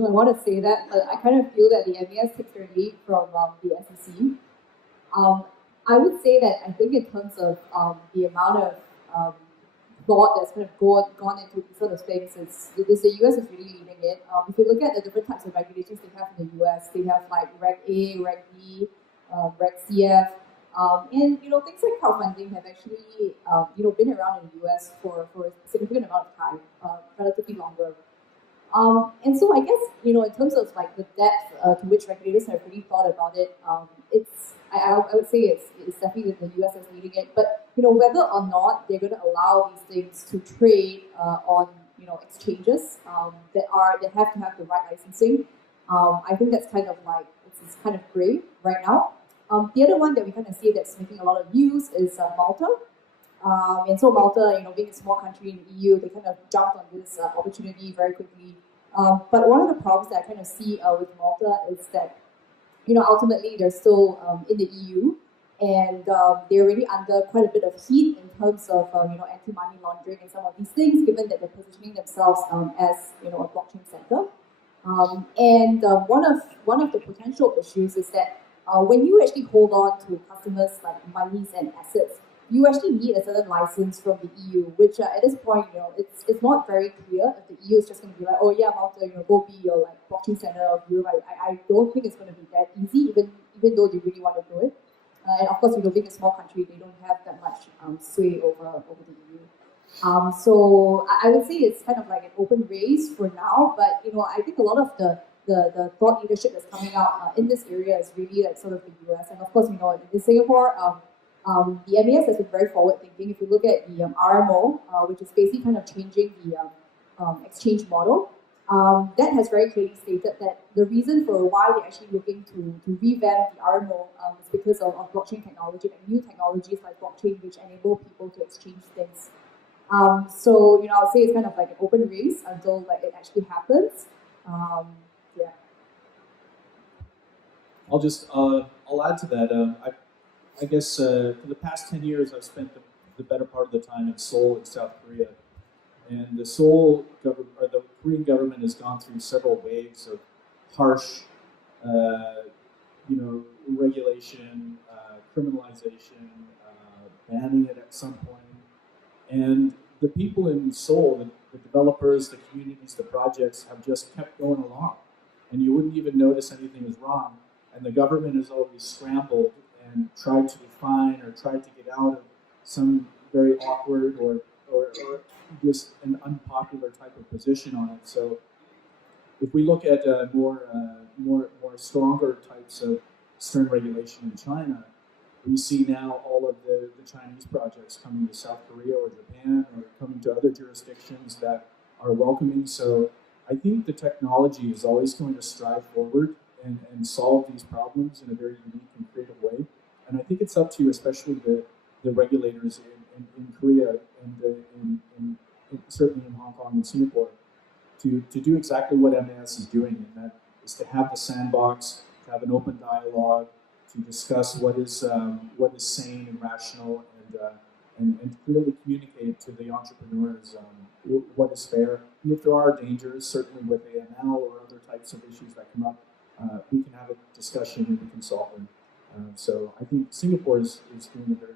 No, I want to say that, but I kind of feel that the MES takes their lead from the SEC. I would say that I think in terms of the amount of thought that's kind of gone into these sort of things, the US is really leading it. If you look at the different types of regulations they have in the US, they have like Reg A, Reg B, Reg CF, and things like crowdfunding have actually been around in the US for a significant amount of time, relatively longer. And so I guess, in terms of like the depth to which regulators have really thought about it, I would say it's definitely the US is leading it. But, whether or not they're going to allow these things to trade on, exchanges that have to have the right licensing, I think that's kind of like, it's kind of gray right now. The other one that we kind of see that's making a lot of news is Malta. And so Malta, being a small country in the EU, they kind of jumped on this opportunity very quickly. But one of the problems that I kind of see with Malta is that, ultimately they're still in the EU, and they're really under quite a bit of heat in terms of, anti-money laundering and some of these things, given that they're positioning themselves as, a blockchain center. And one of the potential issues is that when you actually hold on to customers' like monies and assets, you actually need a certain license from the EU, which at this point, it's not very clear if the EU is just going to be like, oh yeah, Malta, go be your like blockchain center of Europe. I don't think it's going to be that easy, even though they really want to do it. And of course, being a small country, they don't have that much sway over the EU. So I would say it's kind of like an open race for now, but I think a lot of the thought leadership that's coming out in this area is really like sort of the US, and of course, in Singapore. The MES has been very forward-thinking. If you look at the RMO, which is basically kind of changing the exchange model, that has very clearly stated that the reason for why they're actually looking to revamp the RMO is because of blockchain technology and new technologies like blockchain, which enable people to exchange things. So I would say it's kind of like an open race until like it actually happens. Yeah. I'll add to that. I guess for the past 10 years, I've spent the better part of the time in Seoul in South Korea. And the the Korean government has gone through several waves of harsh, regulation, criminalization, banning it at some point. And the people in Seoul, the developers, the communities, the projects have just kept going along. And you wouldn't even notice anything was wrong. And the government has always scrambled and tried to define or tried to get out of some very awkward or just an unpopular type of position on it. So if we look at more stronger types of stern regulation in China, we see now all of the Chinese projects coming to South Korea or Japan or coming to other jurisdictions that are welcoming. So I think the technology is always going to strive forward and solve these problems in a very unique and creative way. And I think it's up to, especially the regulators in Korea and certainly in Hong Kong and Singapore, to do exactly what MES is doing, and that is to have the sandbox, to have an open dialogue, to discuss what is sane and rational, and clearly communicate to the entrepreneurs what is fair. And if there are dangers, certainly with AML or other types of issues that come up, we can have a discussion and we can solve them. So I think Singapore is doing a very